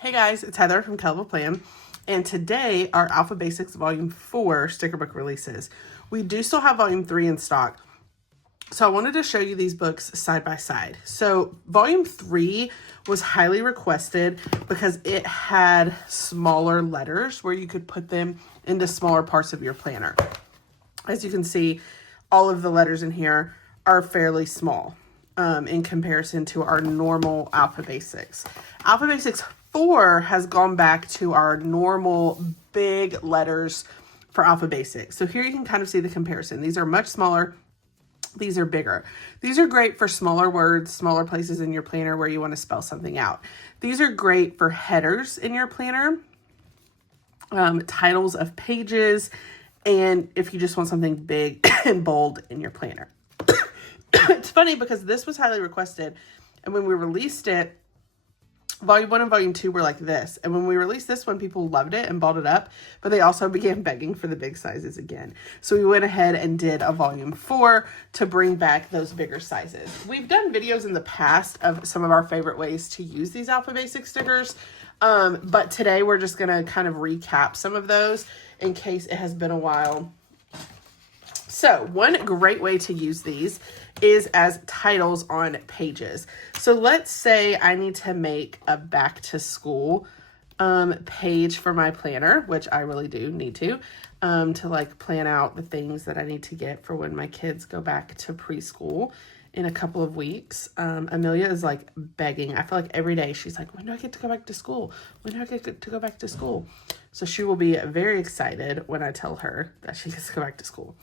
Hey guys, it's Heather from Kell Plan, and today our Alpha Basics Volume 4 sticker book releases. We do still have Volume 3 in stock, so I wanted to show you these books side by side. So Volume 3 was highly requested because it had smaller letters where you could put them into smaller parts of your planner. As you can see, all of the letters in here are fairly small in comparison to our normal Alpha Basics. Alpha Basics 4 has gone back to our normal big letters for Alpha Basics. So here you can kind of see the comparison. These are much smaller. These are bigger. These are great for smaller words, smaller places in your planner where you want to spell something out. These are great for headers in your planner, titles of pages, and if you just want something big and bold in your planner. It's funny because this was highly requested, and when we released it, Volume 1 and Volume 2 were like this. And when we released this one, people loved it and bought it up, but they also began begging for the big sizes again. So we went ahead and did a Volume 4 to bring back those bigger sizes. We've done videos in the past of some of our favorite ways to use these Alpha Basic stickers, but today we're just going to kind of recap some of those in case it has been a while. So one great way to use these is as titles on pages. So let's say I need to make a back to school page for my planner, which I really do need to like plan out the things that I need to get for when my kids go back to preschool in a couple of weeks. Amelia is like begging. I feel like every day she's like, when do I get to go back to school? When do I get to go back to school? So she will be very excited when I tell her that she gets to go back to school.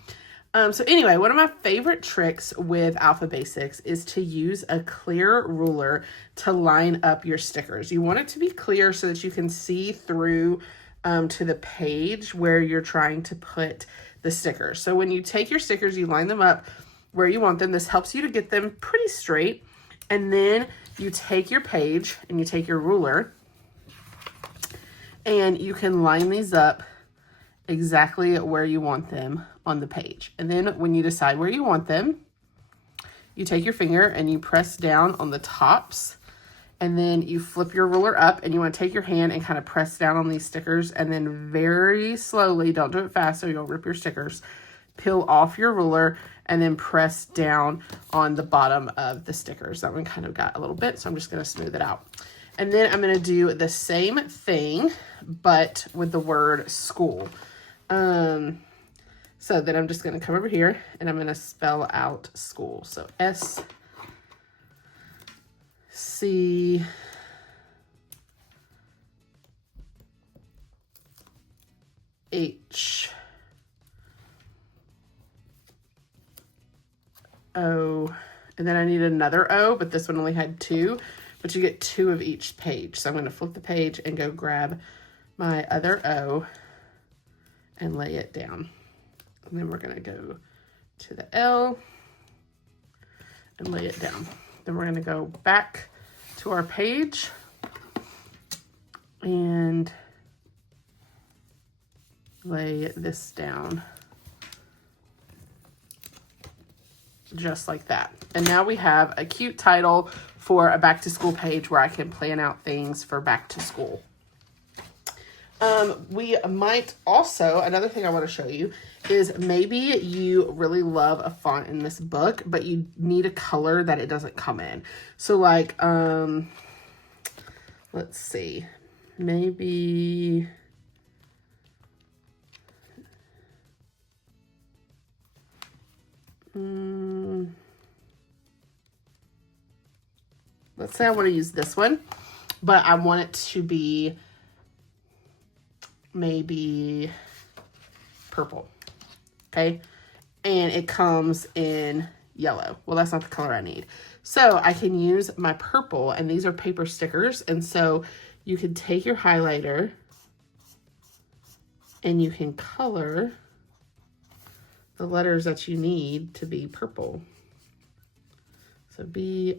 So anyway, one of my favorite tricks with Alpha Basics is to use a clear ruler to line up your stickers. You want it to be clear so that you can see through to the page where you're trying to put the stickers. So when you take your stickers, you line them up where you want them. This helps you to get them pretty straight. And then you take your page and you take your ruler and you can line these up exactly where you want them on the page. And then when you decide where you want them, you take your finger and you press down on the tops, and then you flip your ruler up, and you want to take your hand and kind of press down on these stickers, and then very slowly, don't do it fast so you'll rip your stickers, peel off your ruler and then press down on the bottom of the stickers. That one kind of got a little bit, so I'm just going to smooth it out. And then I'm going to do the same thing but with the word school. So then I'm just going to come over here and I'm going to spell out school. So S-C-H-O. And then I need another O, but this one only had two. But you get two of each page. So I'm going to flip the page and go grab my other O and lay it down. And then we're going to go to the L and lay it down. Then we're going to go back to our page and lay this down just like that. And now we have a cute title for a back to school page where I can plan out things for back to school. We might also, another thing I want to show you is maybe you really love a font in this book, but you need a color that it doesn't come in. So like, let's see, maybe, let's say I want to use this one, but I want it to be maybe purple, okay? And it comes in yellow. Well, that's not the color I need. So I can use my purple, and these are paper stickers, and so you can take your highlighter and you can color the letters that you need to be purple. So B-I-R-T-H.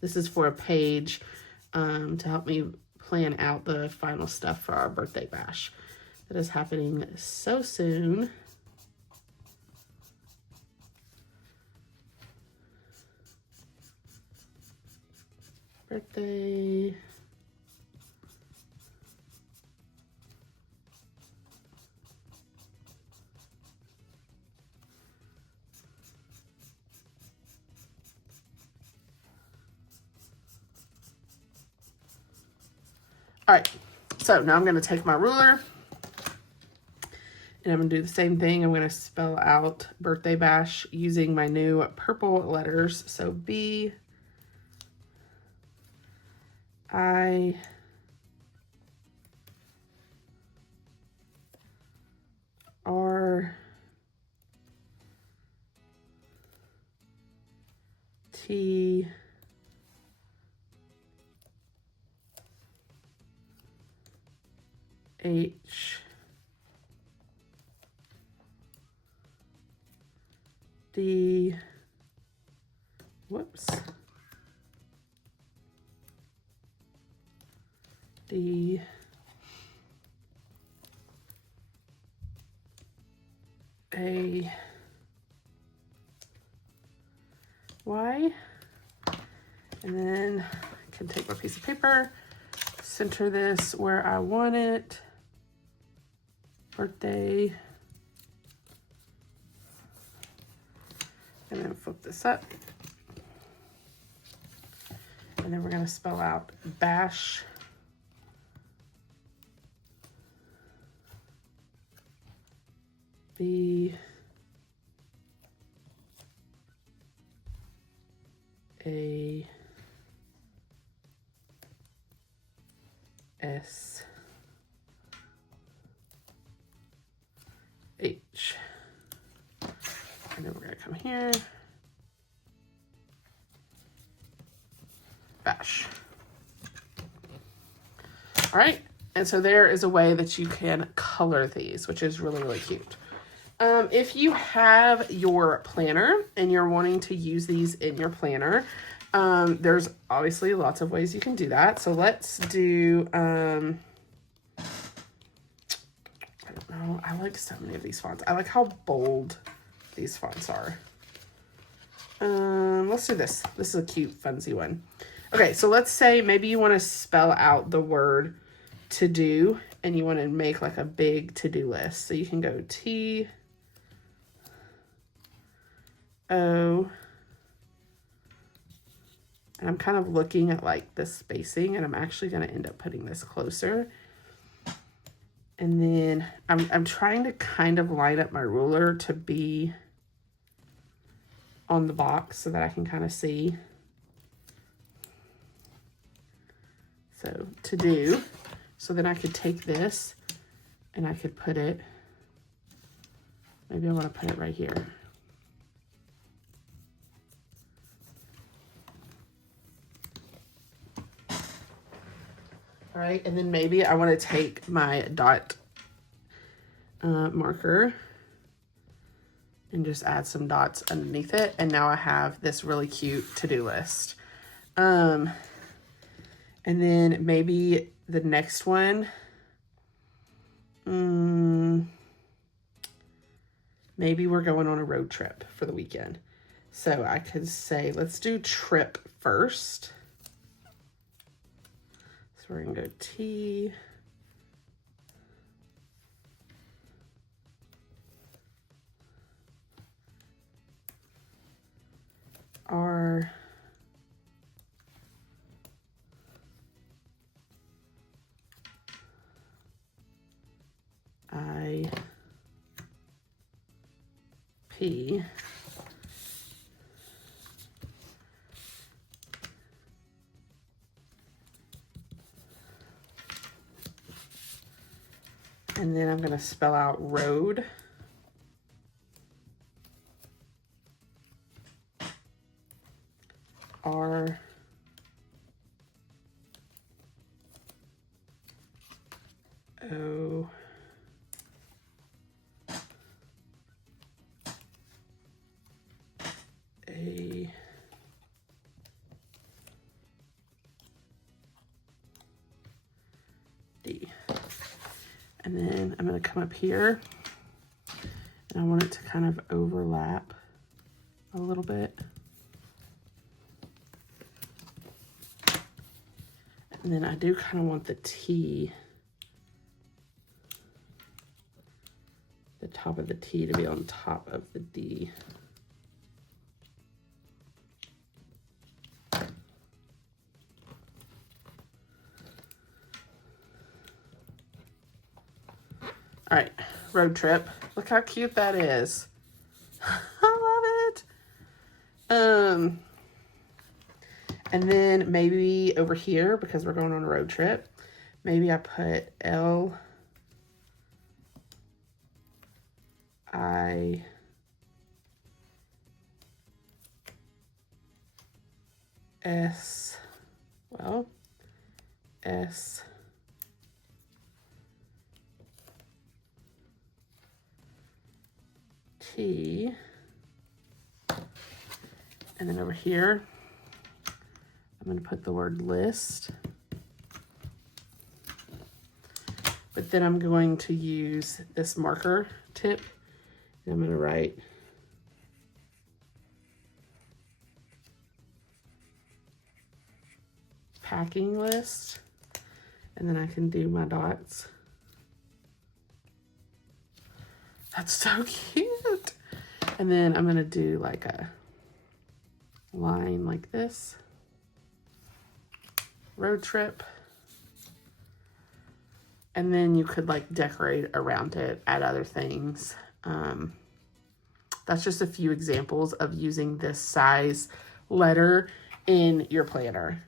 This is for a page to help me plan out the final stuff for our birthday bash that is happening so soon. birthday. All right, so now I'm going to take my ruler and I'm going to do the same thing. I'm going to spell out birthday bash using my new purple letters. So B, I, R, T, H, D, whoops, D, A, Y, and then I can take my piece of paper, center this where I want it, birthday, and then flip this up, and then we're going to spell out bash, B, A, S, H, and then we're going to come here, bash. All right, and so there is a way that you can color these, which is really, really cute. If you have your planner and you're wanting to use these in your planner, there's obviously lots of ways you can do that. So let's do, I don't know, I like so many of these fonts. I like how bold these fonts are. Let's do this. This is a cute, funsy one. Okay, so let's say maybe you want to spell out the word to do and you want to make like a big to-do list. So you can go T, O, and I'm kind of looking at like the spacing, and I'm actually going to end up putting this closer. And then I'm trying to kind of line up my ruler to be on the box so that I can kind of see. So to do, so then I could take this and I could put it, maybe I want to put it right here. All right, and then maybe I want to take my dot marker and just add some dots underneath it. And now I have this really cute to-do list. And then maybe the next one, maybe we're going on a road trip for the weekend. So I could say, let's do trip first. So we're gonna go T, R, I, P, and then I'm going to spell out road. R, O, A, D. And then I'm going to come up here and I want it to kind of overlap a little bit. And then I do kind of want the T, the top of the T to be on top of the D. All right, road trip. Look how cute that is. I love it. And then maybe over here, because we're going on a road trip, maybe I put L I S, well, S T, and then over here, I'm going to put the word list, but then I'm going to use this marker tip, and I'm going to write packing list, and then I can do my dots. That's so cute. And then I'm going to do like a line like this. Road trip. And then you could like decorate around it, add other things. That's just a few examples of using this size letter in your planner.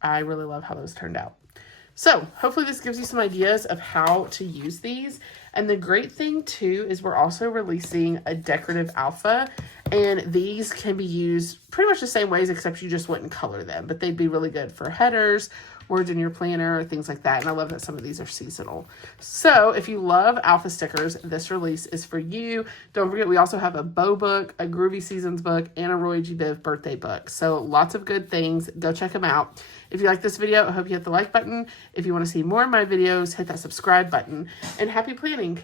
I really love how those turned out. So hopefully this gives you some ideas of how to use these. And the great thing too is we're also releasing a decorative alpha, and these can be used pretty much the same ways, except you just wouldn't color them, but they'd be really good for headers, words in your planner, things like that. And I love that some of these are seasonal. So if you love alpha stickers, this release is for you. Don't forget, we also have a bow book, a Groovy Seasons book, and a Roy G. Biv birthday book. So lots of good things. Go check them out. If you like this video, I hope you hit the like button. If you want to see more of my videos, hit that subscribe button. And happy planning.